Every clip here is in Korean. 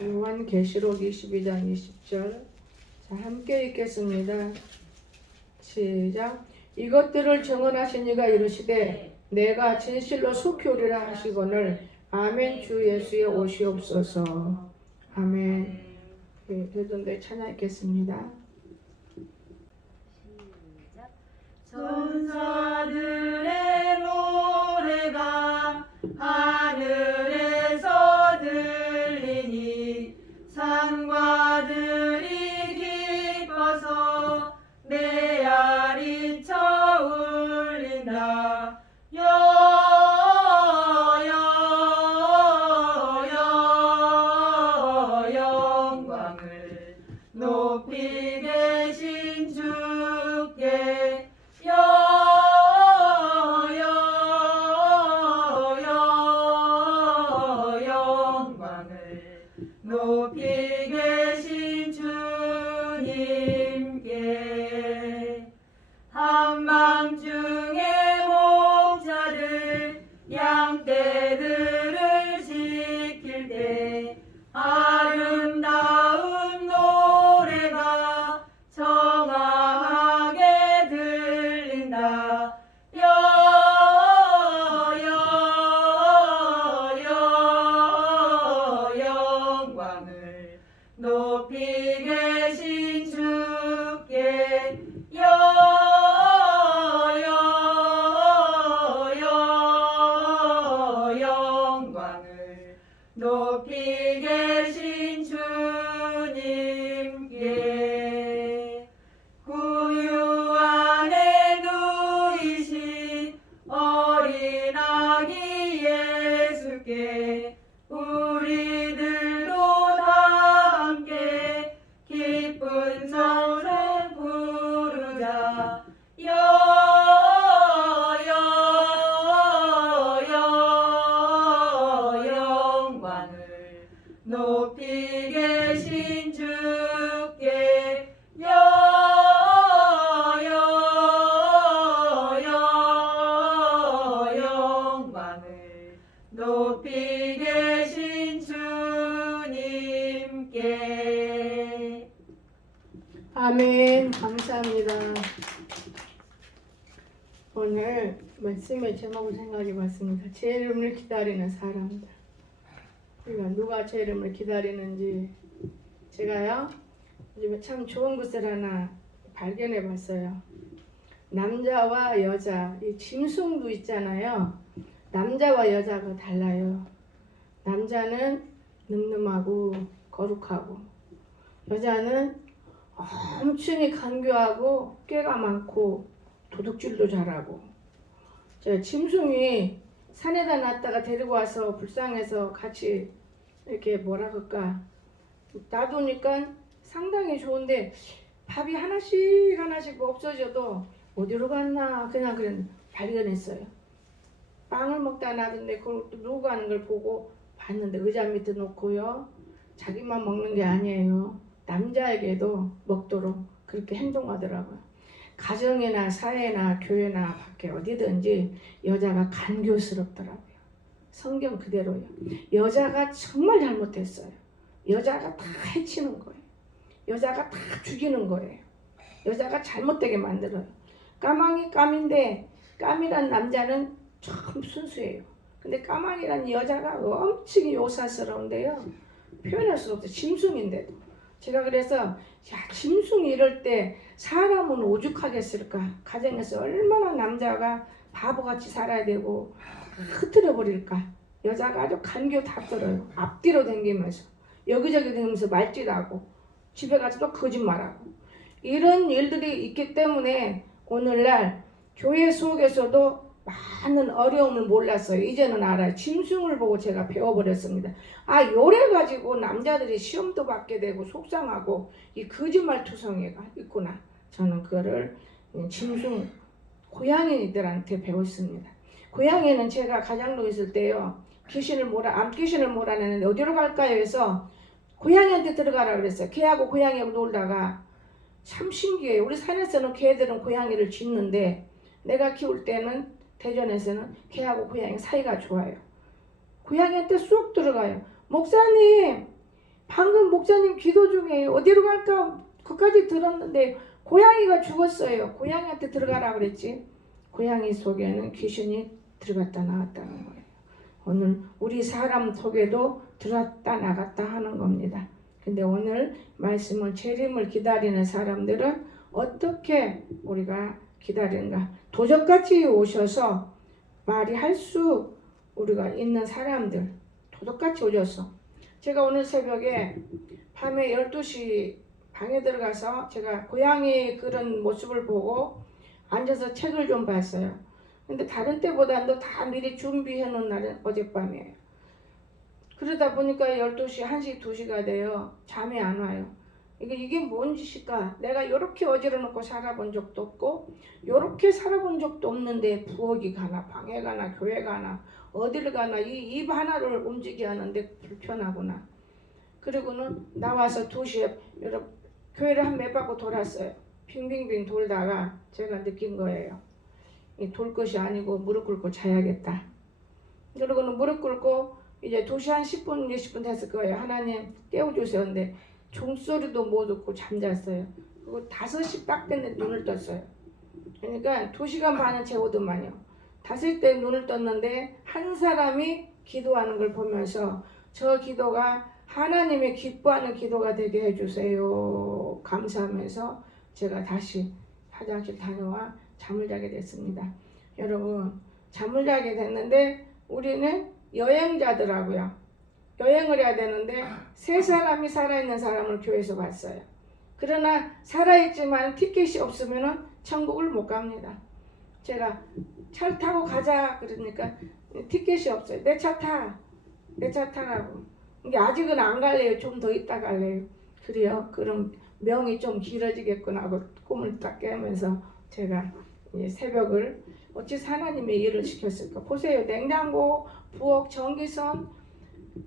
요한계시록 22장 20절. 자, 함께 읽겠습니다. 시작. 이것들을 증언하신 이가 이르시되 내가 진실로 속히 오리라 하시거늘 아멘. 주 예수의 오시옵소서. 아멘. 대전대 찬양 읽겠습니다. 천사들의 노래가 하늘에서 들리니 산과들이 기뻐서 메아리쳐 울린다. 영광을 높이 계신 주께 영광을 높이 계신 주님께 한밤중에 목자들 양떼들을 지킬 때 아름다운 노래가 청아하게 들린다. 영광을 높이 계신 주께 영광을 높이 계신 주님께 구유 안에 누이신 어린 아기 예수께 우리들도 다 함께 기쁜 성세 부르자. 영광을 높이 계신 주께 영광을 높이 계신 주님께. 아멘. 감사합니다. 오늘 말씀의 제목을 생각해봤습니다. 제 이름을 기다리는 사람들. 우리가 누가 제 이름을 기다리는지 제가요 요즘에 참 좋은 것을 하나 발견해봤어요. 남자와 여자, 이 짐승도 있잖아요. 남자와 여자가 달라요. 남자는 늠름하고 거룩하고, 여자는 엄청 간교하고 꾀가 많고 도둑질도 잘하고. 제가 짐승이 산에다 놨다가 데리고 와서 불쌍해서 같이 이렇게 뭐라 그럴까 놔두니까 상당히 좋은데, 밥이 하나씩 없어져도 어디로 갔나 그냥 발견했어요. 빵을 먹다 놔둔데 그걸 또 누구 가는 걸 보고 봤는데 의자 밑에 놓고요. 자기만 먹는 게 아니에요. 남자에게도 먹도록 그렇게 행동하더라고요. 가정이나 사회나 교회나 밖에 어디든지 여자가 간교스럽더라고요. 성경 그대로요. 여자가 정말 잘못했어요. 여자가 다 해치는 거예요. 여자가 다 죽이는 거예요. 여자가 잘못되게 만들어요. 까망이 까민데 까미란 남자는 참 순수해요. 근데 까망이란 여자가 엄청 요사스러운데요. 표현할 수 없어요. 짐승인데도. 제가 그래서 야, 짐승이 이럴 때 사람은 오죽하겠을까. 가정에서 얼마나 남자가 바보같이 살아야 되고 흐트려 버릴까. 여자가 아주 간교답더라요. 앞뒤로 댕기면서 여기저기 댕기면서 말짓하고 집에 가서 또 거짓말하고 이런 일들이 있기 때문에 오늘날 교회 속에서도 많은 어려움을 몰랐어요. 이제는 알아요. 짐승을 보고 제가 배워버렸습니다. 아, 요래 가지고 남자들이 시험도 받게 되고 속상하고 이 거짓말투성이가 있구나. 저는 그거를 짐승 고양이들한테 배웠습니다. 고양이는 제가 가장로 있을 때요, 암귀신을 몰아내는데 어디로 갈까요 해서 고양이한테 들어가라 그랬어요. 개하고 고양이하고 놀다가 참 신기해요. 우리 산에서는 개들은 고양이를 짖는데 내가 키울 때는 대전에서는 개하고 고양이 사이가 좋아요. 고양이한테 쑥 들어가요. 목사님, 방금 목사님 기도 중에 어디로 갈까 그까지 들었는데 고양이가 죽었어요. 고양이한테 들어가라 그랬지. 고양이 속에는 귀신이 들어갔다 나갔다는 거예요. 오늘 우리 사람 속에도 들어갔다 나갔다 하는 겁니다. 근데 오늘 말씀을 재림을 기다리는 사람들은 어떻게 우리가 기다리는가? 도적같이 오셔서 말이 할 수 우리가 있는 사람들 도적같이 오셨어. 제가 오늘 새벽에 밤에 12시 방에 들어가서 제가 고양이 그런 모습을 보고 앉아서 책을 좀 봤어요. 근데 다른 때보다도 다 미리 준비해 놓은 날은 어젯밤이에요. 그러다 보니까 12시, 1시, 2시가 돼요. 잠이 안 와요. 이게 뭔 짓일까? 내가 이렇게 어지러놓고 살아본 적도 없고 이렇게 살아본 적도 없는데 부엌이 가나 방에 가나 교회 가나 어디를 가나 이 입 하나를 움직이게 하는데 불편하구나. 그리고는 나와서 2시에 여러분 교회를 한 몇 바퀴 돌았어요. 빙빙빙 돌다가 제가 느낀 거예요. 돌 것이 아니고 무릎 꿇고 자야겠다. 그러고는 무릎 꿇고 이제 2시 한 10분, 20분 됐을 거예요. 하나님 깨워주세요. 근데 종소리도 못 듣고 잠잤어요. 그리고 5시 딱 됐는데 눈을 떴어요. 그러니까 2시간 반은 재우더만요. 5시 때 눈을 떴는데 한 사람이 기도하는 걸 보면서 저 기도가 하나님이 기뻐하는 기도가 되게 해주세요. 감사하면서 제가 다시 화장실 다녀와 잠을 자게 됐습니다. 여러분 잠을 자게 됐는데 우리는 여행자더라고요. 여행을 해야 되는데 세 사람이 살아있는 사람을 교회에서 봤어요. 그러나 살아있지만 티켓이 없으면 천국을 못 갑니다. 제가 차를 타고 가자 그러니까 티켓이 없어요. 내 차 타. 내 차 타라고. 이게 아직은 안 갈래요. 좀 더 있다 갈래요. 그래요. 그럼 명이 좀 길어지겠구나 하고 꿈을 딱 깨면서 제가 이제 새벽을 어찌 하나님의 일을 시켰을까. 보세요. 냉장고, 부엌, 전기선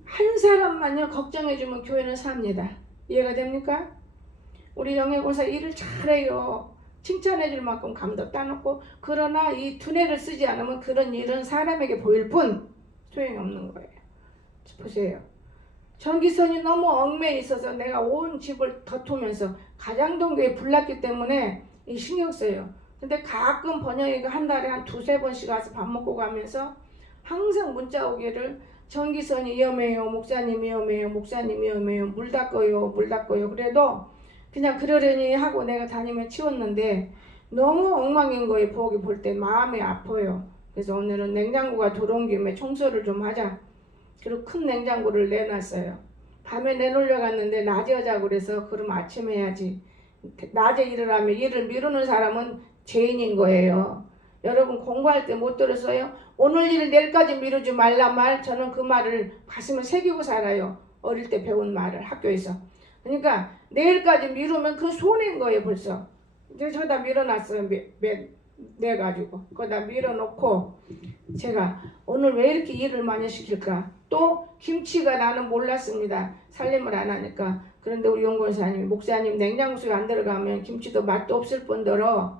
한 사람만요 걱정해주면 교회는 삽니다. 이해가 됩니까? 우리 영예고사 일을 잘해요. 칭찬해줄 만큼 감도 따놓고 그러나 이 두뇌를 쓰지 않으면 그런 일은 사람에게 보일 뿐 소용이 없는 거예요. 보세요. 전기선이 너무 얽매여 있어서 내가 온 집을 덮으면서 가장동교에 불났기 때문에 신경 써요. 근데 가끔 번영이가 한 달에 한 2-3번씩 와서 밥 먹고 가면서 항상 문자 오기를 전기선이 위험해요. 목사님 위험해요. 목사님 위험해요. 물 닦아요. 물 닦아요. 그래도 그냥 그러려니 하고 내가 다니면 치웠는데 너무 엉망인 거예요. 부엌에 볼 때 마음이 아파요. 그래서 오늘은 냉장고가 들어온 김에 청소를 좀 하자. 그리고 큰 냉장고를 내놨어요. 밤에 내놓으려 갔는데 낮에 하자고 그래서 그럼 아침에 해야지. 낮에 일을 하면 일을 미루는 사람은 죄인인 거예요. 여러분 공부할 때 못 들었어요? 오늘 일을 내일까지 미루지 말란 말 저는 그 말을 가슴에 새기고 살아요. 어릴 때 배운 말을 학교에서. 그러니까 내일까지 미루면 그 손해인 거예요 벌써. 이제 저다 밀어놨어요. 내가지고 거기다 밀어놓고 제가 오늘 왜 이렇게 일을 많이 시킬까. 또 김치가 나는 몰랐습니다. 살림을 안 하니까. 그런데 우리 연구원사님이 목사님 냉장고 속에 안 들어가면 김치도 맛도 없을 뿐더러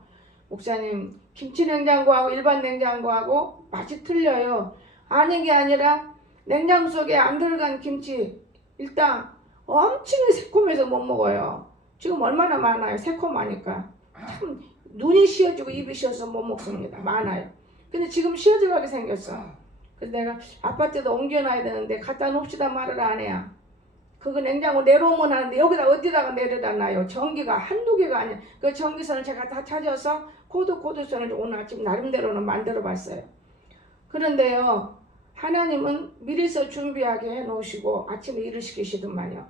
목사님 김치 냉장고하고 일반 냉장고하고 맛이 틀려요. 아닌 게 아니라 냉장고 속에 안 들어간 김치 일단 엄청 새콤해서 못 먹어요. 지금 얼마나 많아요. 새콤하니까 참 눈이 쉬어지고 입이 쉬어서 못 먹습니다. 많아요. 근데 지금 쉬어져 가게 생겼어. 그래서 내가 아파트에도 옮겨놔야 되는데 갖다 놓읍시다 말을 안 해요. 그거 냉장고 내려오면 하는데 여기다 어디다가 내려다 놔요. 전기가 한두 개가 아니야. 그 전기선을 제가 다 찾아서 코드선을 오늘 아침 나름대로는 만들어 봤어요. 그런데요 하나님은 미리서 준비하게 해놓으시고 아침에 일을 시키시더만요.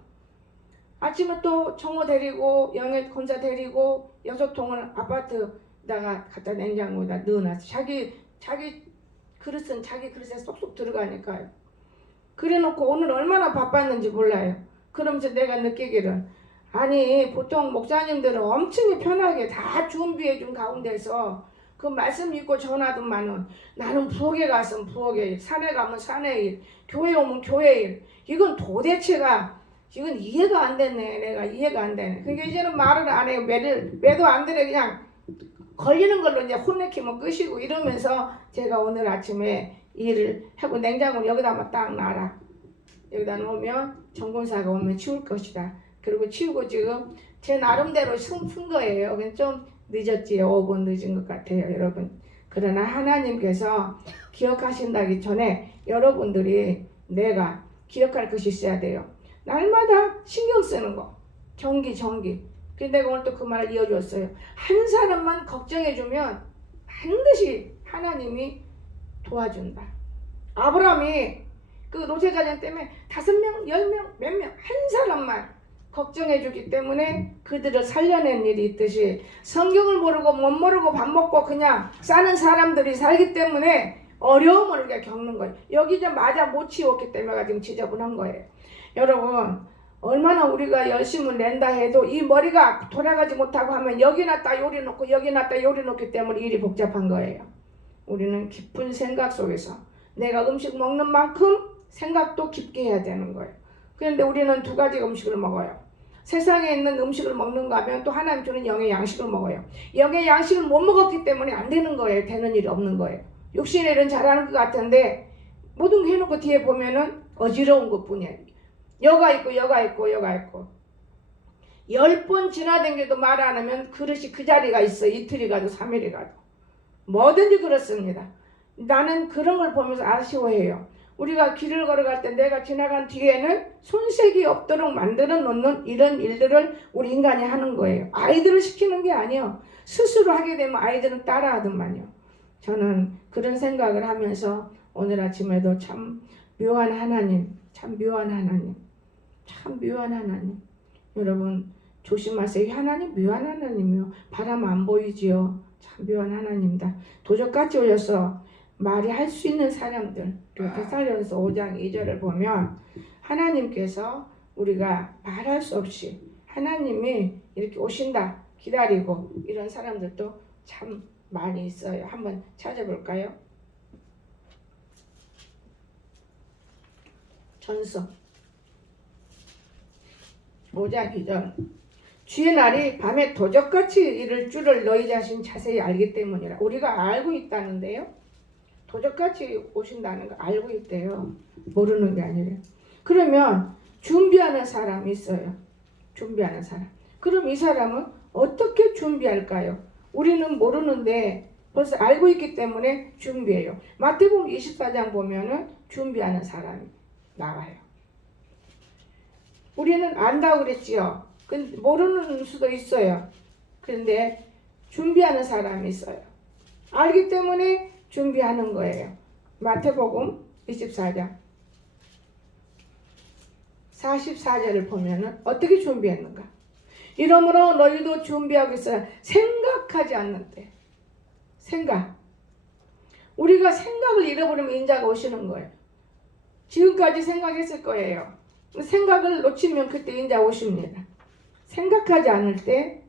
아침에 또 청호 데리고 영애 권사 데리고 6통을 아파트에다가 갖다 냉장고에다 넣어놨어. 자기 그릇은 자기 그릇에 쏙쏙 들어가니까요. 그래놓고 오늘 얼마나 바빴는지 몰라요. 그러면서 내가 느끼기를 아니 보통 목사님들은 엄청 편하게 다 준비해 준 가운데서 그 말씀 읽고 전하더만은 나는 부엌에 갔으면 부엌에 일, 산에 가면 산의 일, 교회 오면 교회 일. 이건 도대체가 이건 이해가 안 됐네. 내가 이해가 안 되네. 그러니까 이제는 말을 안 해요. 매도 안 되네. 그냥 걸리는 걸로 이제 혼내키면 끝이고 이러면서 제가 오늘 아침에 일을 하고 냉장고를 여기다 딱 놔라. 여기다 놓으면 정권사가 오면 치울 것이다. 그리고 치우고 지금 제 나름대로 쓴 거예요. 그냥 좀 늦었지요. 5분 늦은 것 같아요, 여러분. 그러나 하나님께서 기억하신다기 전에 여러분들이 내가 기억할 것이 있어야 돼요. 날마다 신경 쓰는 거. 정기. 근데 내가 오늘 또 그 말을 이어줬어요. 한 사람만 걱정해주면 반드시 하나님이 도와준다. 아브라함이 그 롯의 때문에 5명, 10명, 몇 명, 한 사람만 걱정해주기 때문에 그들을 살려낸 일이 있듯이 성경을 모르고 못 모르고 밥 먹고 그냥 사는 사람들이 살기 때문에 어려움을 우리가 겪는 거예요. 여기 좀 맞아 못 치웠기 때문에 지금 지저분한 거예요. 여러분 얼마나 우리가 열심을 낸다 해도 이 머리가 돌아가지 못하고 하면 여기 놨다 요리 놓고 여기 놨다 요리 놓기 때문에 일이 복잡한 거예요. 우리는 깊은 생각 속에서 내가 음식 먹는 만큼 생각도 깊게 해야 되는 거예요. 그런데 우리는 2가지 음식을 먹어요. 세상에 있는 음식을 먹는가 하면 또 하나님 주는 영의 양식을 먹어요. 영의 양식을 못 먹었기 때문에 안 되는 거예요. 되는 일이 없는 거예요. 육신의 일은 잘하는 것 같은데 모든 거 해놓고 뒤에 보면은 어지러운 것 뿐이에요. 여가 있고 10번 지나다녀도 말 안 하면 그릇이 그 자리가 있어. 이틀이 가도 3일이 가도. 뭐든지 그렇습니다. 나는 그런 걸 보면서 아쉬워해요. 우리가 길을 걸어갈 때 내가 지나간 뒤에는 손색이 없도록 만들어 놓는 이런 일들을 우리 인간이 하는 거예요. 아이들을 시키는 게 아니에요. 스스로 하게 되면 아이들은 따라하더만요. 저는 그런 생각을 하면서 오늘 아침에도 참 묘한 하나님, 여러분 조심하세요. 하나님 묘한 하나님이요. 바람 안 보이지요. 참 묘한 하나님이다. 도적같이 올려서 말이 할 수 있는 사람들, 데살로니가서 5장 2절을 보면 하나님께서 우리가 말할 수 없이 하나님이 이렇게 오신다 기다리고 이런 사람들도 참 많이 있어요. 한번 찾아볼까요? 전서 5장 2절 주의 날이 밤에 도적같이 이를 줄을 너희 자신 자세히 알기 때문이라. 우리가 알고 있다는데요. 도적같이 오신다는 거 알고 있대요. 모르는 게 아니라. 그러면 준비하는 사람이 있어요. 준비하는 사람. 그럼 이 사람은 어떻게 준비할까요? 우리는 모르는데 벌써 알고 있기 때문에 준비해요. 마태복음 24장 보면은 준비하는 사람이 나와요. 우리는 안다고 그랬지요. 근데 모르는 수도 있어요. 그런데 준비하는 사람이 있어요. 알기 때문에 준비하는 거예요. 마태복음 24장 44절을 보면은 어떻게 준비했는가? 이러므로 너희도 준비하고 있어야 생각하지 않는데. 생각. 우리가 생각을 잃어버리면 인자가 오시는 거예요. 지금까지 생각했을 거예요. 생각을 놓치면 그때 인자 오십니다. 생각하지 않을 때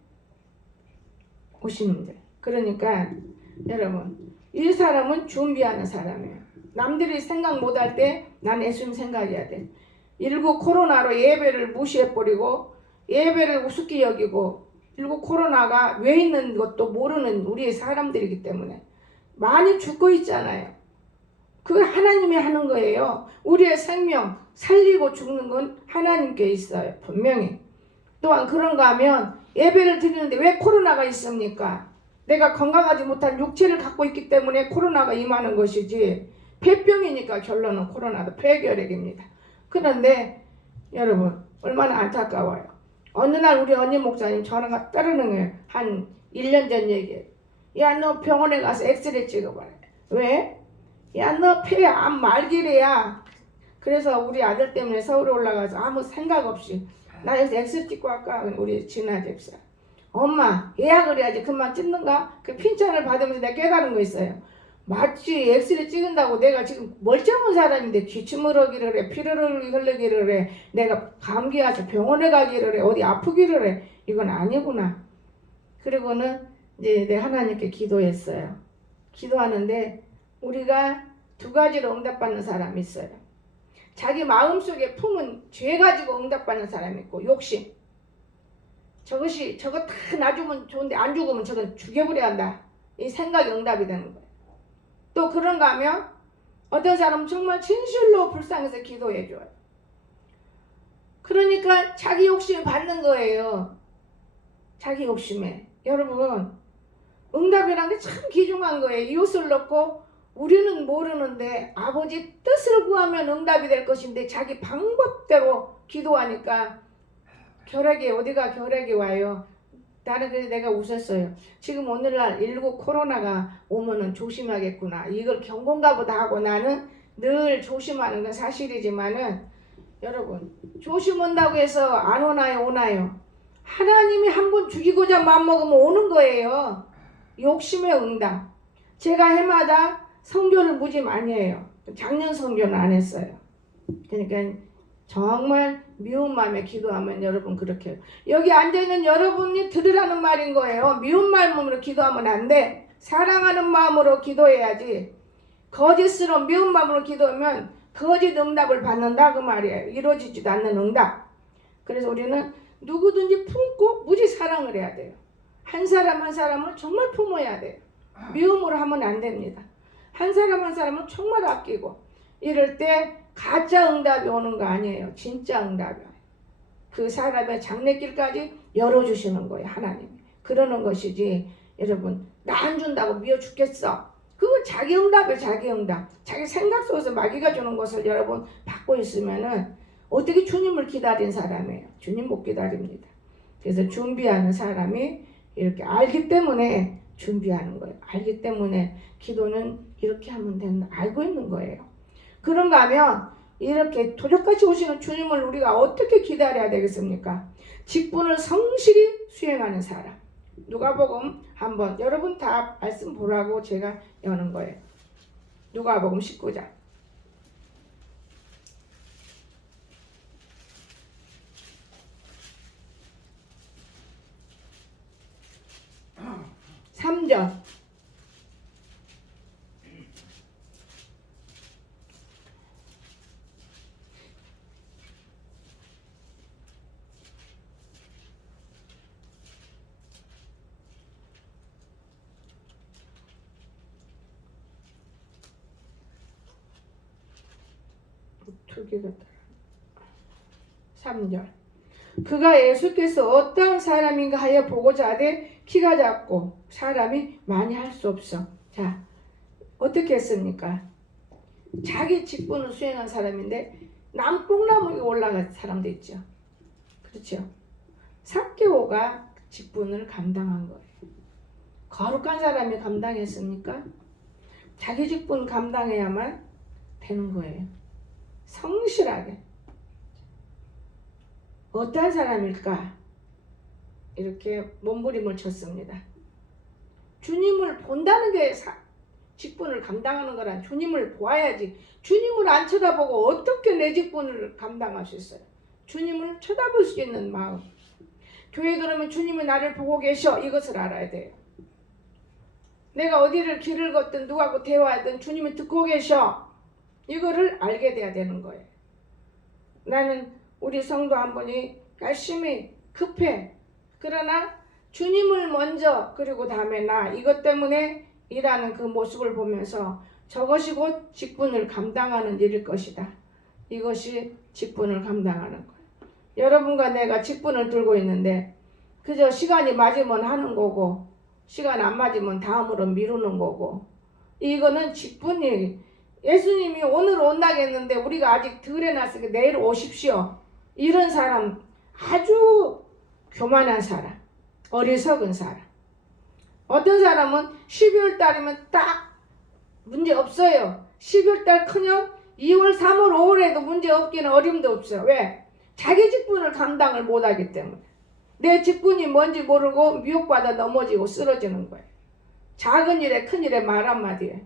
오시는 거예요. 그러니까 여러분 이 사람은 준비하는 사람이에요. 남들이 생각 못할 때 난 예수님 생각해야 돼. 19 코로나로 예배를 무시해버리고 예배를 우습게 여기고 19 코로나가 왜 있는 것도 모르는 우리의 사람들이기 때문에 많이 죽고 있잖아요. 그 하나님이 하는 거예요. 우리의 생명 살리고 죽는 건 하나님께 있어요. 분명히. 또한 그런가 하면 예배를 드리는데 왜 코로나가 있습니까? 내가 건강하지 못한 육체를 갖고 있기 때문에 코로나가 임하는 것이지 폐병이니까 결론은 코로나도 폐결핵입니다. 그런데 여러분 얼마나 안타까워요. 어느 날 우리 언니 목사님 전화가 따르는 거예요. 한 1년 전 얘기예요. 야 너 병원에 가서 엑스레이 찍어봐라. 왜? 야 너 폐암 말기래야. 그래서 우리 아들 때문에 서울에 올라가서 아무 생각 없이 나 여기서 엑스레이 찍고 할까? 우리 진아 집사. 엄마 예약을 해야지 금방 찍는가? 그 핀잔을 받으면서 내가 깨달은 거 있어요. 맞지 엑스레이 찍은다고 내가 지금 멀쩡한 사람인데 기침을 하기를 해 피를 흘리기를 해 내가 감기 와서 병원에 가기를 해 어디 아프기를 해 이건 아니구나. 그리고는 이제 내 하나님께 기도했어요. 기도하는데 우리가 2가지로 응답받는 사람이 있어요. 자기 마음속에 품은 죄 가지고 응답받는 사람이 있고 욕심. 저거 다 놔주면 좋은데 안 죽으면 저건 죽여버려야 한다. 이 생각이 응답이 되는 거예요. 또 그런가 하면 어떤 사람은 정말 진실로 불쌍해서 기도해줘요. 그러니까 자기 욕심에 받는 거예요. 자기 욕심에. 여러분, 응답이란 게 참 귀중한 거예요. 이웃을 넣고 우리는 모르는데 아버지 뜻을 구하면 응답이 될 것인데 자기 방법대로 기도하니까 결핵이 어디가 결핵이 와요. 나는 그래서 내가 웃었어요. 지금 오늘날 19 코로나가 오면은 조심하겠구나. 이걸 경고인가 보다 하고 나는 늘 조심하는 건 사실이지만은 여러분 조심 온다고 해서 안 오나요? 오나요? 하나님이 한 번 죽이고자 마음먹으면 오는 거예요. 욕심의 응답. 제가 해마다 성교를 무지 많이 해요. 작년 성교는 안 했어요. 그러니까 정말 미운 마음에 기도하면 여러분 그렇게 해요. 여기 앉아있는 여러분이 들으라는 말인 거예요. 미운 마음으로 기도하면 안 돼. 사랑하는 마음으로 기도해야지. 거짓으로 미운 마음으로 기도하면 거짓 응답을 받는다 그 말이에요. 이루어지지도 않는 응답. 그래서 우리는 누구든지 품고 무지 사랑을 해야 돼요. 한 사람 한 사람을 정말 품어야 돼요. 미움으로 하면 안 됩니다. 한 사람 한 사람은 정말 아끼고 이럴 때 가짜 응답이 오는 거 아니에요. 진짜 응답이에요. 그 사람의 장래길까지 열어주시는 거예요. 하나님이. 그러는 것이지 여러분 나 안 준다고 미워 죽겠어. 그거 자기 응답이에요. 자기 응답. 자기 생각 속에서 마귀가 주는 것을 여러분 받고 있으면은 어떻게 주님을 기다린 사람이에요. 주님 못 기다립니다. 그래서 준비하는 사람이 이렇게 알기 때문에 준비하는 거예요. 알기 때문에 기도는 이렇게 하면 된다. 알고 있는 거예요. 그런가 하면 이렇게 도적같이 오시는 주님을 우리가 어떻게 기다려야 되겠습니까? 직분을 성실히 수행하는 사람. 누가복음 한번 여러분 다 말씀 보라고 제가 여는 거예요. 누가복음 19장. 삼 절. 두 개가 3절. 그가 예수께서 어떤 사람인가 하여 보고자 하되 키가 작고 사람이 많이 할 수 없어. 자, 어떻게 했습니까? 자기 직분을 수행한 사람인데 뽕나무에 올라간 사람도 있죠. 그렇죠? 삭개오가 직분을 감당한 거예요. 거룩한 사람이 감당했습니까? 자기 직분 감당해야만 되는 거예요. 성실하게. 어떤 사람일까? 이렇게 몸부림을 쳤습니다. 주님을 본다는 게 직분을 감당하는 거란 주님을 보아야지. 주님을 안 쳐다보고 어떻게 내 직분을 감당할 수 있어요? 주님을 쳐다볼 수 있는 마음. 교회 그러면 주님이 나를 보고 계셔. 이것을 알아야 돼요. 내가 어디를 길을 걷든 누구하고 대화하든 주님이 듣고 계셔. 이거를 알게 돼야 되는 거예요. 나는 우리 성도 한 분이 열심히 급해. 그러나 주님을 먼저 그리고 다음에 나 이것 때문에 일하는 그 모습을 보면서 저것이 곧 직분을 감당하는 일일 것이다. 이것이 직분을 감당하는 거예요. 여러분과 내가 직분을 들고 있는데 그저 시간이 맞으면 하는 거고 시간 안 맞으면 다음으로 미루는 거고 이거는 직분이 예수님이 오늘 온다고 했는데 우리가 아직 덜 해놨으니까 내일 오십시오. 이런 사람 아주 교만한 사람, 어리석은 사람. 어떤 사람은 12월 달이면 딱 문제 없어요. 12월 달 커녕 2월, 3월, 5월에도 문제 없기는 어림도 없어요. 왜? 자기 직분을 감당을 못하기 때문에. 내 직분이 뭔지 모르고 미혹받아 넘어지고 쓰러지는 거예요. 작은 일에 큰 일에 말 한마디에.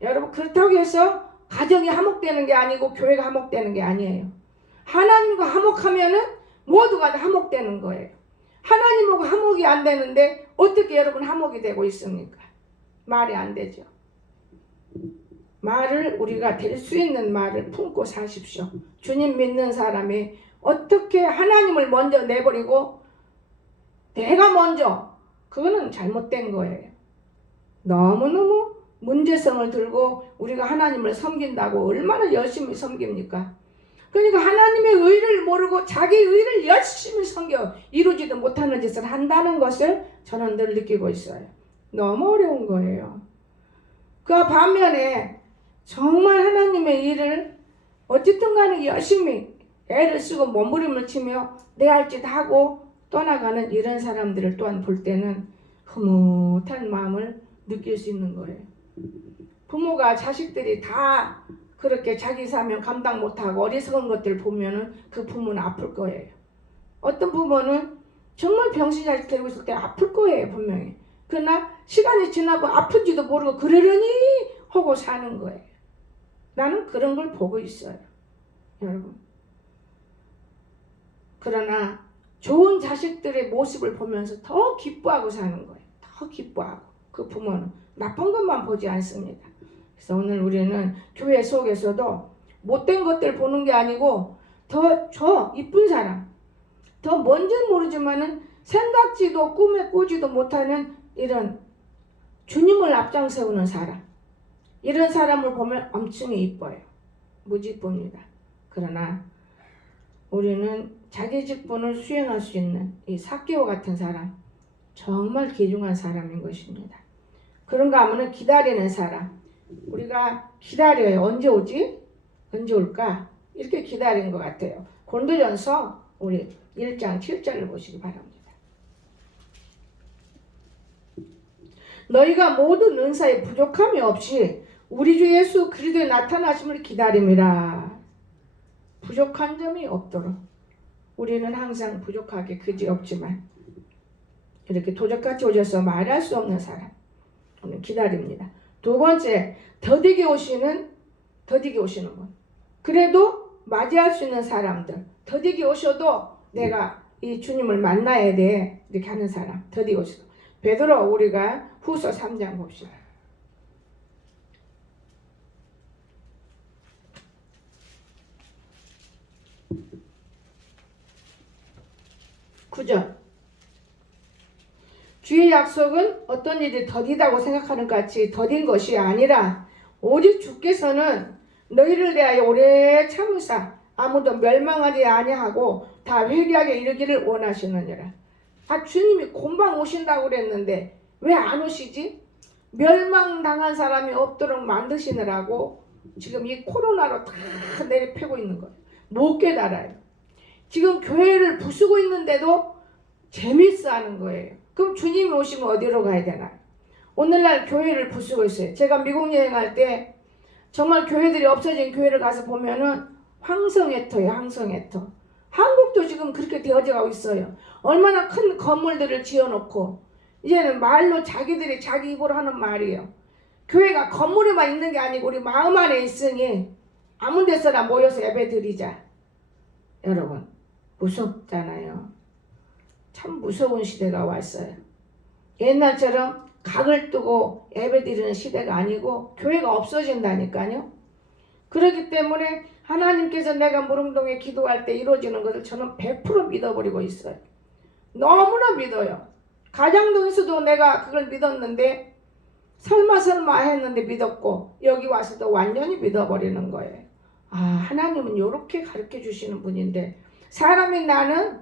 여러분 그렇다고 해서 가정이 화목되는 게 아니고 교회가 화목되는 게 아니에요. 하나님과 화목하면은 모두가 다 화목되는 거예요. 하나님하고 화목이 안 되는데 어떻게 여러분 화목이 되고 있습니까? 말이 안 되죠. 말을 우리가 될 수 있는 말을 품고 사십시오. 주님 믿는 사람이 어떻게 하나님을 먼저 내버리고 내가 먼저 그거는 잘못된 거예요. 너무너무 문제성을 들고 우리가 하나님을 섬긴다고 얼마나 열심히 섬깁니까? 그러니까 하나님의 의를 모르고 자기 의를 열심히 섬겨 이루지도 못하는 짓을 한다는 것을 저는 늘 느끼고 있어요. 너무 어려운 거예요. 그 반면에 정말 하나님의 일을 어쨌든 간에 열심히 애를 쓰고 몸부림을 치며 내 할 짓 하고 떠나가는 이런 사람들을 또한 볼 때는 흐뭇한 마음을 느낄 수 있는 거예요. 부모가 자식들이 다 그렇게 자기 사명 감당 못하고 어리석은 것들 보면은 그 부모는 아플 거예요. 어떤 부모는 정말 병신 자식 데리고 있을 때 아플 거예요, 분명히. 그러나 시간이 지나고 아픈지도 모르고 그러려니 하고 사는 거예요. 나는 그런 걸 보고 있어요, 여러분. 그러나 좋은 자식들의 모습을 보면서 더 기뻐하고 사는 거예요. 더 기뻐하고. 그 부모는 나쁜 것만 보지 않습니다. 그래서 오늘 우리는 교회 속에서도 못된 것들 보는 게 아니고 더 이쁜 사람, 더 뭔지는 모르지만은 생각지도 꿈에 꾸지도 못하는 이런 주님을 앞장세우는 사람, 이런 사람을 보면 엄청 이뻐요. 무지 이쁩니다. 그러나 우리는 자기 직분을 수행할 수 있는 이 삭개오 같은 사람, 정말 귀중한 사람인 것입니다. 그런가 하면은 기다리는 사람, 우리가 기다려요. 언제 오지? 언제 올까? 이렇게 기다린 것 같아요. 고린도전서 우리 1장 7절을 보시기 바랍니다. 너희가 모든 은사에 부족함이 없이 우리 주 예수 그리스도의 나타나심을 기다림이라. 부족한 점이 없도록. 우리는 항상 부족하게 그지없지만 이렇게 도적같이 오셔서 말할 수 없는 사람 오늘 기다립니다. 두 번째, 더디게 오시는 분. 그래도 맞이할 수 있는 사람들. 더디게 오셔도 내가 이 주님을 만나야 돼. 이렇게 하는 사람. 더디게 오셔도. 베드로 우리가 후서 3장 봅시다. 9절. 주의 약속은 어떤 일이 더디다고 생각하는 것 같이 더딘 것이 아니라 오직 주께서는 너희를 대하여 오래 참으사 아무도 멸망하지 아니하고 다 회개하게 이르기를 원하시느니라. 주님이 금방 오신다고 그랬는데 왜 안 오시지? 멸망당한 사람이 없도록 만드시느라고 지금 이 코로나로 다 내리패고 있는 거예요. 못 깨달아요. 지금 교회를 부수고 있는데도 재밌어 하는 거예요. 그럼 주님이 오시면 어디로 가야 되나요? 오늘날 교회를 부수고 있어요. 제가 미국 여행할 때 정말 교회들이 없어진 교회를 가서 보면은 황성애터예요. 황성애터. 한국도 지금 그렇게 되어져 가고 있어요. 얼마나 큰 건물들을 지어놓고 이제는 말로 자기들이 자기 입으로 하는 말이에요. 교회가 건물에만 있는 게 아니고 우리 마음 안에 있으니 아무 데서나 모여서 예배 드리자. 여러분 무섭잖아요. 참 무서운 시대가 왔어요. 옛날처럼 각을 뜨고 예배 드리는 시대가 아니고 교회가 없어진다니까요. 그렇기 때문에 하나님께서 내가 무릉동에 기도할 때 이루어지는 것을 저는 100% 믿어버리고 있어요. 너무나 믿어요. 가장동에서도 내가 그걸 믿었는데 설마 했는데 믿었고 여기 와서도 완전히 믿어버리는 거예요. 하나님은 이렇게 가르쳐 주시는 분인데 사람이 나는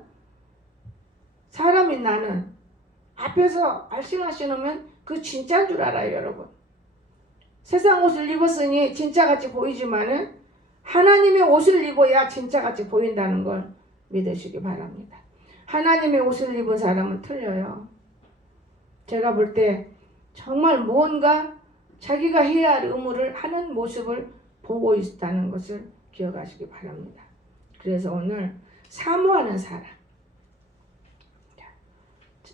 앞에서 말씀하시면 그 진짜인 줄 알아요, 여러분. 세상 옷을 입었으니 진짜같이 보이지만은 하나님의 옷을 입어야 진짜같이 보인다는 걸 믿으시기 바랍니다. 하나님의 옷을 입은 사람은 틀려요. 제가 볼 때 정말 무언가 자기가 해야 할 의무를 하는 모습을 보고 있다는 것을 기억하시기 바랍니다. 그래서 오늘 사모하는 사람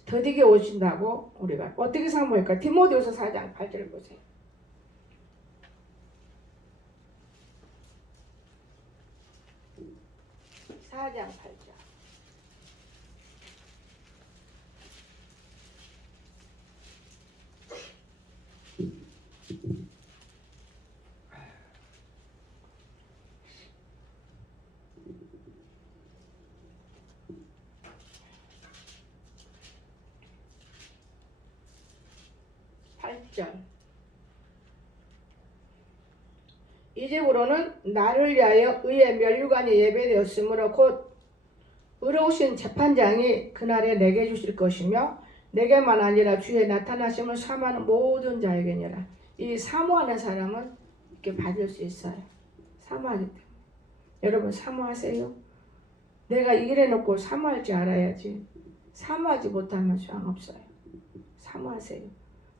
더디게 오신다고 우리가 어떻게 사모할까? 디모데후서 4장 8절을 보세요. 사장 8절. 이제부로는 나를 위하여 의의 면류관이 예배되었으므로 곧 의로우신 재판장이 그날에 내게 주실 것이며 내게만 아니라 주의 나타나심을 사모하는 모든 자에게니라. 이 사모하는 사람은 이렇게 받을 수 있어요. 사모하기 때문에. 여러분 사모하세요. 내가 이래놓고 사모할 줄 알아야지. 사모하지 못하면 소용없어요. 사모하세요.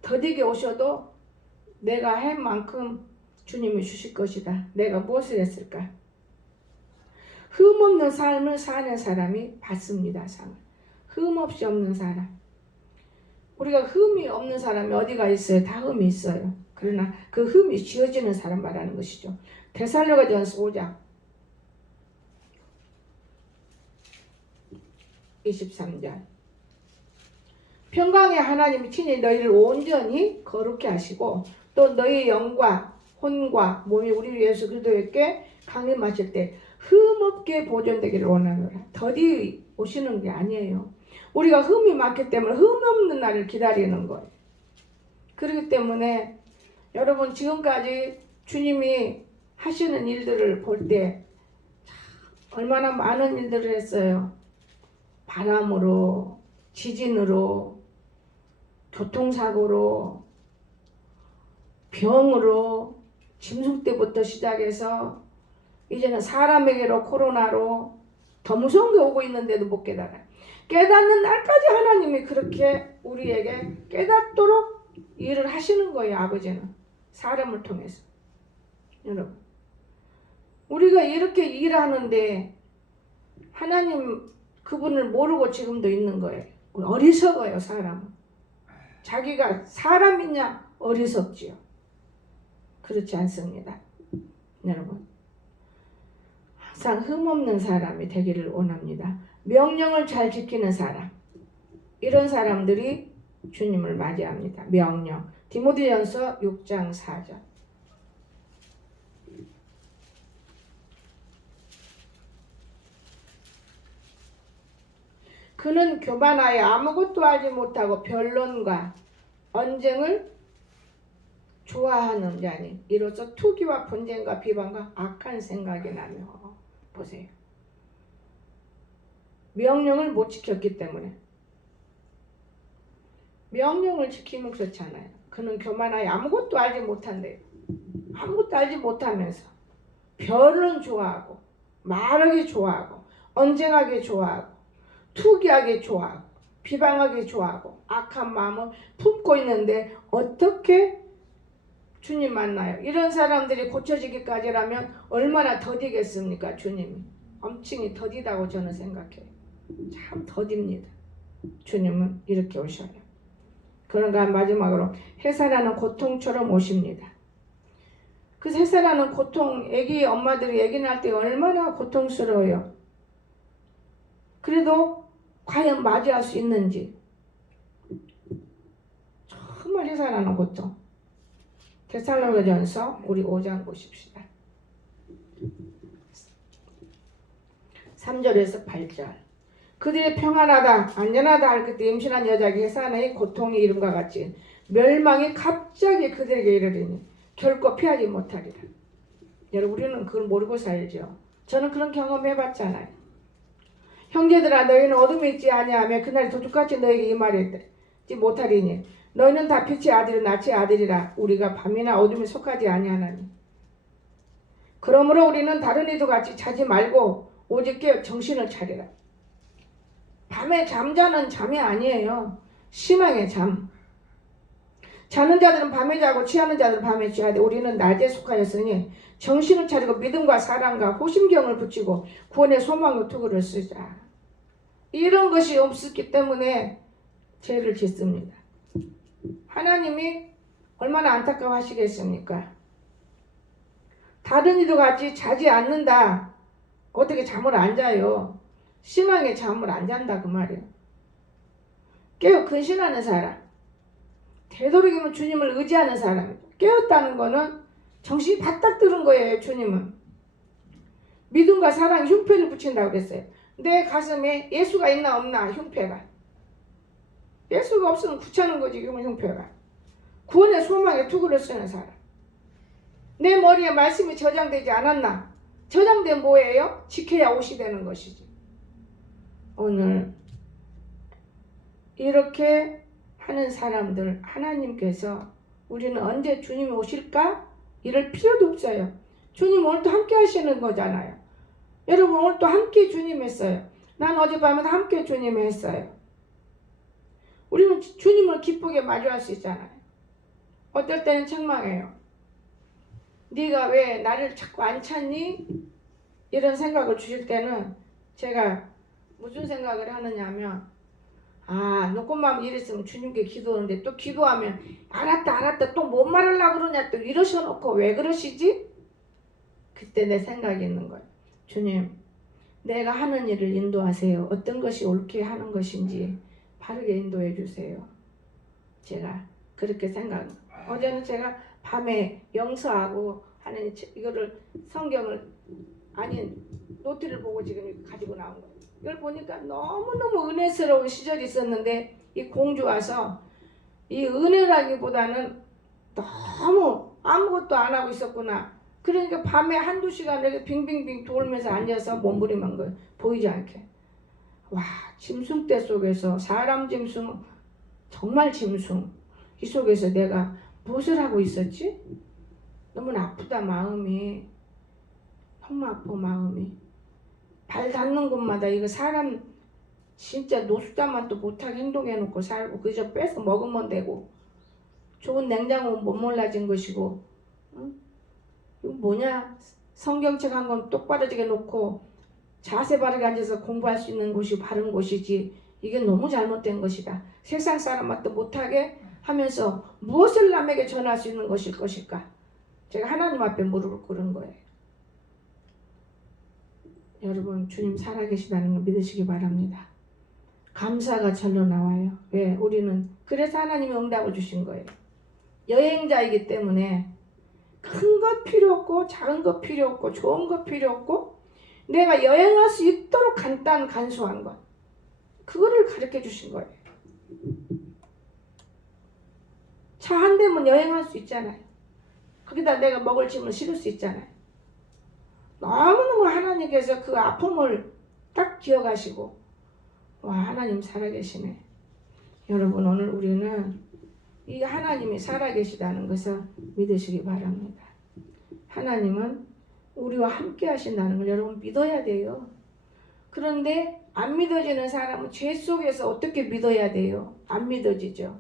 더디게 오셔도 내가 할 만큼 주님이 주실 것이다. 내가 무엇을 했을까? 흠 없는 삶을 사는 사람이 받습니다. 상을. 흠 없이 없는 사람. 우리가 흠이 없는 사람이 어디가 있어요? 다 흠이 있어요. 그러나 그 흠이 지어지는 사람 말하는 것이죠. 데살로니가전서 5장 23절. 평강의 하나님이 친히 너희를 온전히 거룩히 하시고 또 너희 영과 혼과 몸이 우리 예수 그리스도께 강림하실 때 흠없게 보존되기를 원하노라. 더디 오시는 게 아니에요. 우리가 흠이 많기 때문에 흠 없는 날을 기다리는 거예요. 그렇기 때문에 여러분 지금까지 주님이 하시는 일들을 볼 때 얼마나 많은 일들을 했어요. 바람으로, 지진으로, 교통사고로, 병으로, 짐승 때부터 시작해서 이제는 사람에게로 코로나로 더 무서운 게 오고 있는데도 못 깨달아요. 깨닫는 날까지 하나님이 그렇게 우리에게 깨닫도록 일을 하시는 거예요. 아버지는 사람을 통해서. 여러분 우리가 이렇게 일하는데 하나님 그분을 모르고 지금도 있는 거예요. 어리석어요. 사람은. 자기가 사람이냐 어리석지요. 그렇지 않습니다. 여러분 항상 흠없는 사람이 되기를 원합니다. 명령을 잘 지키는 사람, 이런 사람들이 주님을 맞이합니다. 명령. 디모데전서 6장 4절. 그는 교만하여 아무것도 알지 못하고 변론과 언쟁을 좋아하는 자니 이로써 투기와 분쟁과 비방과 악한 생각이 나며. 보세요. 명령을 못 지켰기 때문에. 명령을 지키면 그렇잖아요. 그는 교만하여 아무것도 알지 못한대요. 아무것도 알지 못하면서 변론 좋아하고 말하기 좋아하고 언쟁하기 좋아하고 투기하기 좋아하고 비방하기 좋아하고 악한 마음을 품고 있는데 어떻게 주님 만나요? 이런 사람들이 고쳐지기까지라면 얼마나 더디겠습니까? 주님이 엄청이 더디다고 저는 생각해요. 참 더딥니다. 주님은 이렇게 오셔요. 그런가 마지막으로 해산하는 고통처럼 오십니다. 그 해산하는 고통, 애기 엄마들이 애기 낳을 때 얼마나 고통스러워요. 그래도 과연 맞이할 수 있는지. 정말 해산하는 고통. 데살로니가전서 우리 5장 보십시다. 3절에서 8절. 그들이 평안하다 안전하다 할 그때 임신한 여자에게 해산의 고통이 이름과 같이 멸망이 갑자기 그들에게 이르리니 결코 피하지 못하리라. 여러분 우리는 그걸 모르고 살죠. 저는 그런 경험 해봤잖아요. 형제들아 너희는 어둠에 있지 아니하며 그날이 도둑같이 너에게 임하리지 못하리니 너희는 다 빛의 아들은 낯의 아들이라. 우리가 밤이나 어둠에 속하지 아니하나니 그러므로 우리는 다른 이도 같이 자지 말고 오직 깨어 정신을 차리라. 밤에 잠자는 잠이 아니에요. 신앙의 잠. 자는 자들은 밤에 자고 취하는 자들은 밤에 취하되 우리는 낮에 속하였으니 정신을 차리고 믿음과 사랑과 호심경을 붙이고 구원의 소망의 투구를 쓰자. 이런 것이 없었기 때문에 죄를 짓습니다. 하나님이 얼마나 안타까워하시겠습니까? 다른 이도 같이 자지 않는다. 어떻게 잠을 안 자요? 신앙의 잠을 안 잔다 그 말이에요. 깨어 근신하는 사람, 되도록이면 주님을 의지하는 사람. 깨었다는 거는 정신이 바짝 들은 거예요. 주님은 믿음과 사랑 흉패를 붙인다고 그랬어요. 내 가슴에 예수가 있나 없나. 흉패가 예수가 없으면 귀찮은 거지. 그러면 흉패가 구원의 소망에 투구를 쓰는 사람. 내 머리에 말씀이 저장되지 않았나? 저장된 뭐예요? 지켜야 옷이 되는 것이지. 오늘 이렇게 하는 사람들 하나님께서 우리는 언제 주님이 오실까? 이럴 필요도 없어요. 주님 오늘 또 함께 하시는 거잖아요. 여러분 오늘 또 함께 주님 했어요. 난 어젯밤에 함께 주님 했어요. 우리는 주님을 기쁘게 마주할 수 있잖아요. 어떨 때는 책망해요. 네가 왜 나를 자꾸 안 찾니? 이런 생각을 주실 때는 제가 무슨 생각을 하느냐면 너것만 이랬으면 주님께 기도하는데 또 기도하면 알았다 또 뭔 말하려고 그러냐 또 이러셔놓고 왜 그러시지? 그때 내 생각이 있는 거예요. 주님 내가 하는 일을 인도하세요. 어떤 것이 옳게 하는 것인지 바르게 인도해 주세요. 제가 그렇게 생각합니다. 어제는 제가 밤에 영서하고 하는 이거를 성경을 아닌 노트를 보고 지금 가지고 나온 거예요. 이걸 보니까 너무너무 은혜스러운 시절이 있었는데 이 공주 와서 이 은혜라기보다는 너무 아무것도 안 하고 있었구나. 그러니까 밤에 한두 시간 이렇게 빙빙빙 돌면서 앉아서 몸부림한 거예요. 보이지 않게. 와, 짐승떼 속에서 사람 짐승, 정말 짐승. 이 속에서 내가 무엇을 하고 있었지? 너무 아프다 마음이. 너무 아파 마음이. 발 닿는 곳마다 이거 사람 진짜 노숙자만 또 못하게 행동해놓고 살고 그저 뺏어 먹으면 되고 좋은 냉장고 못 몰라진 것이고 응? 이거 뭐냐? 성경책 한 권 똑바르게 놓고 자세 바르게 앉아서 공부할 수 있는 곳이 바른 곳이지 이게 너무 잘못된 것이다. 세상 사람 맛도 못하게 하면서 무엇을 남에게 전할 수 있는 것일 것일까? 제가 하나님 앞에 무릎을 꿇은 거예요. 여러분 주님 살아계시다는 걸 믿으시기 바랍니다. 감사가 절로 나와요. 왜? 우리는 그래서 하나님이 응답을 주신 거예요. 여행자이기 때문에 큰 것 필요 없고 작은 것 필요 없고 좋은 것 필요 없고 내가 여행할 수 있도록 간소한 것 그거를 가르쳐 주신 거예요. 차 한 대면 여행할 수 있잖아요. 거기다 내가 먹을 짐을 실을 수 있잖아요. 너무너무 하나님께서 그 아픔을 딱 기억하시고 와 하나님 살아계시네. 여러분 오늘 우리는 이 하나님이 살아계시다는 것을 믿으시기 바랍니다. 하나님은 우리와 함께 하신다는 걸 여러분 믿어야 돼요. 그런데 안 믿어지는 사람은 죄 속에서 어떻게 믿어야 돼요? 안 믿어지죠.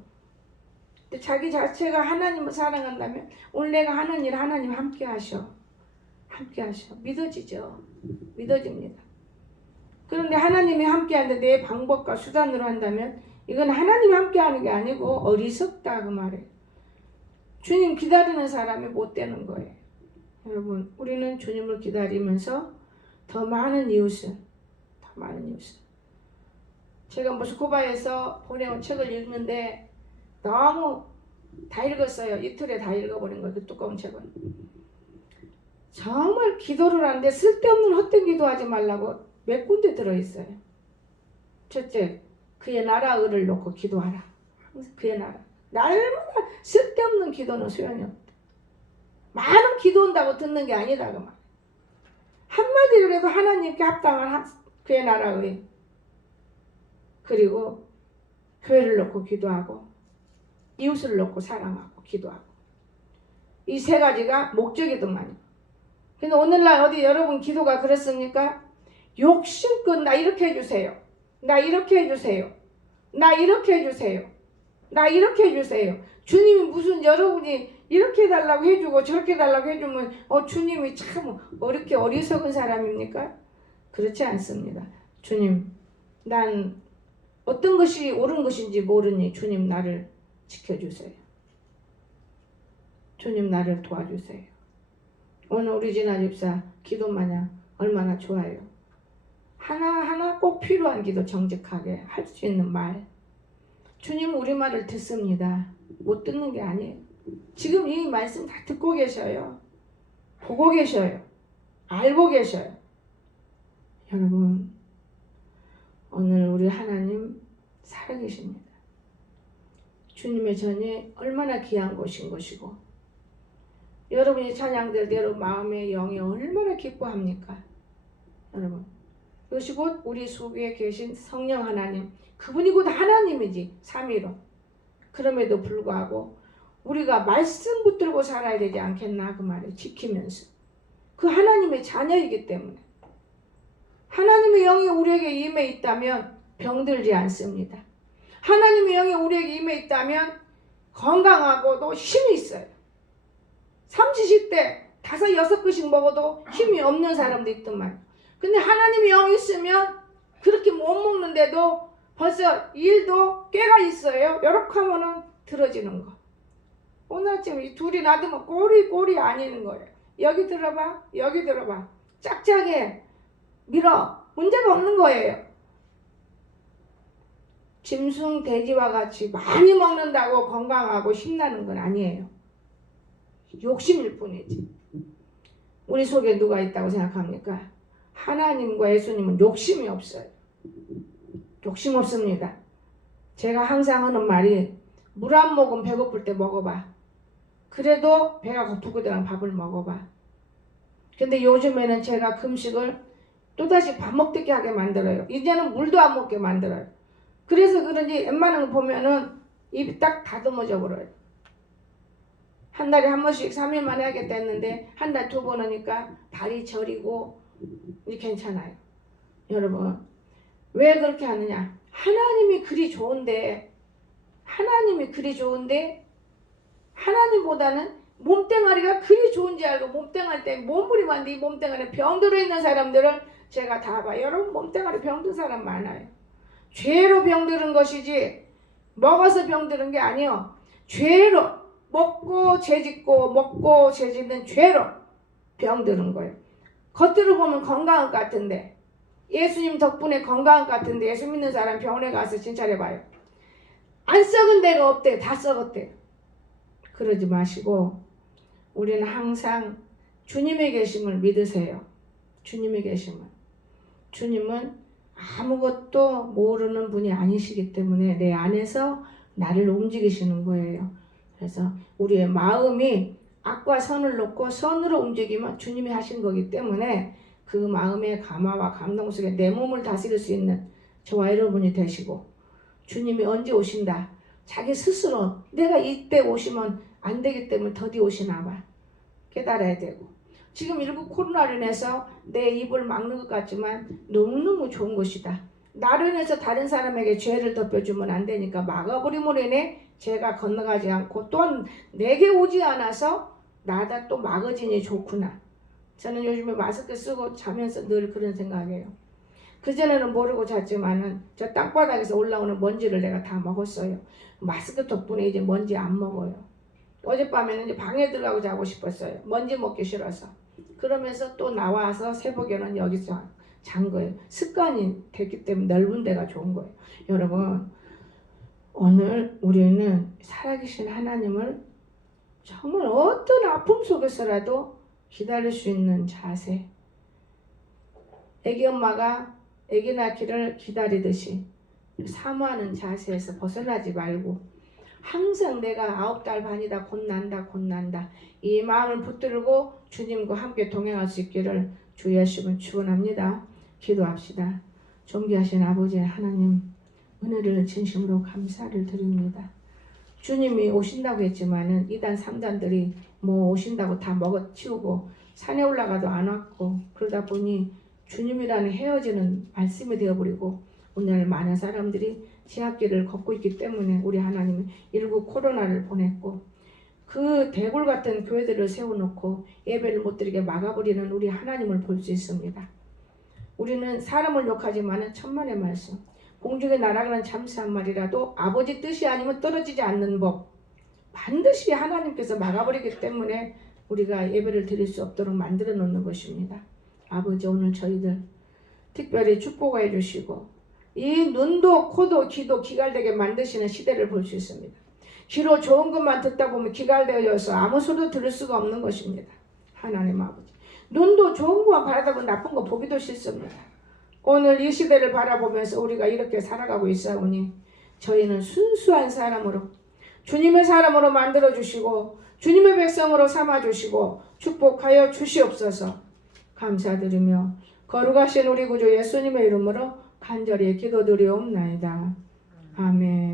근데 자기 자체가 하나님을 사랑한다면 오늘 내가 하는 일 하나님 함께 하셔. 함께 하셔. 믿어지죠. 믿어집니다. 그런데 하나님이 함께 하는데 내 방법과 수단으로 한다면 이건 하나님이 함께 하는 게 아니고 어리석다 그 말이에요. 주님 기다리는 사람이 못 되는 거예요. 여러분 우리는 주님을 기다리면서 더 많은 이웃을 제가 모스크바에서 보내온 책을 읽는데 너무 다 읽었어요. 이틀에 다 읽어버린 거예요. 그 두꺼운 책을. 정말 기도를 하는데 쓸데없는 헛된 기도하지 말라고 몇 군데 들어있어요. 첫째, 그의 나라 의를 놓고 기도하라. 항상 그의 나라. 날마다 쓸데없는 기도는 소용이 없다. 많은 기도한다고 듣는 게 아니다 그 말. 한마디로 해도 하나님께 합당한 그의 나라 의 그리고 교회를 놓고 기도하고 이웃을 놓고 사랑하고 기도하고 이 세 가지가 목적이더만요. 근데 오늘날 어디 여러분 기도가 그렇습니까? 욕심껏 나 이렇게 해주세요. 나 이렇게 해주세요. 나 이렇게 해주세요. 나 이렇게 해주세요. 주님이 무슨 여러분이 이렇게 해달라고 해주고 저렇게 해달라고 해주면 주님이 참 어렵게 어리석은 사람입니까? 그렇지 않습니다. 주님 난 어떤 것이 옳은 것인지 모르니 주님 나를 지켜주세요. 주님 나를 도와주세요. 오늘 우리 진아 집사 기도 마냥 얼마나 좋아요. 하나하나 꼭 필요한 기도 정직하게 할 수 있는 말. 주님 우리 말을 듣습니다. 못 듣는 게 아니에요. 지금 이 말씀 다 듣고 계셔요. 보고 계셔요. 알고 계셔요. 여러분 오늘 우리 하나님 살아계십니다. 주님의 전이 얼마나 귀한 곳인 것이고 여러분이 찬양될 대로 마음의 영이 얼마나 기뻐합니까? 여러분, 이것이 곧 우리 속에 계신 성령 하나님, 그분이 곧 하나님이지, 삼위로. 그럼에도 불구하고 우리가 말씀 붙들고 살아야 되지 않겠나 그 말을 지키면서. 그 하나님의 자녀이기 때문에. 하나님의 영이 우리에게 임해 있다면 병들지 않습니다. 하나님의 영이 우리에게 임해 있다면 건강하고도 힘이 있어요. 30, 40대 5, 6그릇씩 먹어도 힘이 없는 사람도 있더만. 근데 하나님의 영이 있으면 그렇게 못 먹는데도 벌써 일도 꾀가 있어요. 요렇게 하면은 들어지는 거. 오늘 아침 이 둘이 놔두면 꼬리 아니는 거예요. 여기 들어봐, 여기 들어봐. 짝짝해. 밀어. 문제가 없는 거예요. 짐승, 돼지와 같이 많이 먹는다고 건강하고 힘나는 건 아니에요. 욕심일 뿐이지. 우리 속에 누가 있다고 생각합니까? 하나님과 예수님은 욕심이 없어요. 욕심 없습니다. 제가 항상 하는 말이 물 한 모금 배고플 때 먹어봐. 그래도 배가 고프고 되면 밥을 먹어봐. 근데 요즘에는 제가 금식을 또다시 밥 먹게 하게 만들어요. 이제는 물도 안 먹게 만들어요. 그래서 그런지 웬만한 거 보면은 입이 딱 다듬어져 버려요. 한 달에 한 번씩 3일만 해야겠다 했는데 한 달 2번 하니까 발이 저리고 괜찮아요. 여러분, 왜 그렇게 하느냐? 하나님이 그리 좋은데 하나님보다는 몸뚱아리가 그리 좋은지 알고 몸뚱아리 때문에 몸부림한데 이 몸뚱아리에 병들어 있는 사람들을 제가 다 봐요. 여러분, 몸뚱아리 병든 사람 많아요. 죄로 병드는 것이지 먹어서 병드는 게 아니요. 죄로 먹고 죄짓고 먹고 죄짓는 죄로 병드는 거예요. 겉으로 보면 건강한 것 같은데 예수님 덕분에 건강한 것 같은데 예수 믿는 사람 병원에 가서 진찰해봐요. 안 썩은 데가 없대. 다 썩었대. 그러지 마시고 우리는 항상 주님의 계심을 믿으세요. 주님의 계심을. 주님은 아무것도 모르는 분이 아니시기 때문에 내 안에서 나를 움직이시는 거예요. 그래서 우리의 마음이 악과 선을 놓고 선으로 움직이면 주님이 하신 거기 때문에 그 마음의 감화와 감동 속에 내 몸을 다스릴 수 있는 저와 여러분이 되시고 주님이 언제 오신다. 자기 스스로 내가 이때 오시면 안 되기 때문에 더디 오시나 봐. 깨달아야 되고 지금 일부 코로나로 인해서 내 입을 막는 것 같지만 너무너무 좋은 것이다. 나로 인해서 다른 사람에게 죄를 덮여주면 안 되니까 막아버림으로 인해 죄가 건너가지 않고 또한 내게 오지 않아서 나다 또 막아지니 좋구나. 저는 요즘에 마스크 쓰고 자면서 늘 그런 생각해요. 그전에는 모르고 잤지만은 저 땅바닥에서 올라오는 먼지를 내가 다 먹었어요. 마스크 덕분에 이제 먼지 안 먹어요. 어젯밤에는 이제 방에 들어가고 자고 싶었어요. 먼지 먹기 싫어서. 그러면서 또 나와서 새벽에는 여기서 잔 거예요. 습관이 됐기 때문에 넓은 데가 좋은 거예요. 여러분, 오늘 우리는 살아계신 하나님을 정말 어떤 아픔 속에서라도 기다릴 수 있는 자세. 애기 엄마가 애기 낳기를 기다리듯이 사모하는 자세에서 벗어나지 말고 항상 내가 9달 반이다 곧 난다 이 마음을 붙들고 주님과 함께 동행할 수 있기를 주 예수님은 축원합니다. 기도합시다. 존귀하신 아버지 하나님, 은혜를 진심으로 감사를 드립니다. 주님이 오신다고 했지만은 2단 3단들이 뭐 오신다고 다 먹어치우고 산에 올라가도 안 왔고 그러다 보니 주님이라는 헤어지는 말씀이 되어버리고 오늘 많은 사람들이 지압길을 걷고 있기 때문에 우리 하나님은 일부 코로나를 보냈고 그 대굴 같은 교회들을 세워놓고 예배를 못 드리게 막아버리는 우리 하나님을 볼 수 있습니다. 우리는 사람을 욕하지만은 천만의 말씀, 공중의 나라가는 잠시 한 마리라도 아버지 뜻이 아니면 떨어지지 않는 법, 반드시 하나님께서 막아버리기 때문에 우리가 예배를 드릴 수 없도록 만들어 놓는 것입니다. 아버지, 오늘 저희들 특별히 축복해 주시고 이 눈도 코도 귀도 기갈되게 만드시는 시대를 볼 수 있습니다. 귀로 좋은 것만 듣다 보면 기갈되어서 아무 소리도 들을 수가 없는 것입니다. 하나님 아버지, 눈도 좋은 것만 바라다 보면 나쁜 거 보기도 싫습니다. 오늘 이 시대를 바라보면서 우리가 이렇게 살아가고 있사오니 저희는 순수한 사람으로 주님의 사람으로 만들어주시고 주님의 백성으로 삼아주시고 축복하여 주시옵소서. 감사드리며 거룩하신 우리 구주 예수님의 이름으로 간절히 기도드리옵나이다. 아멘.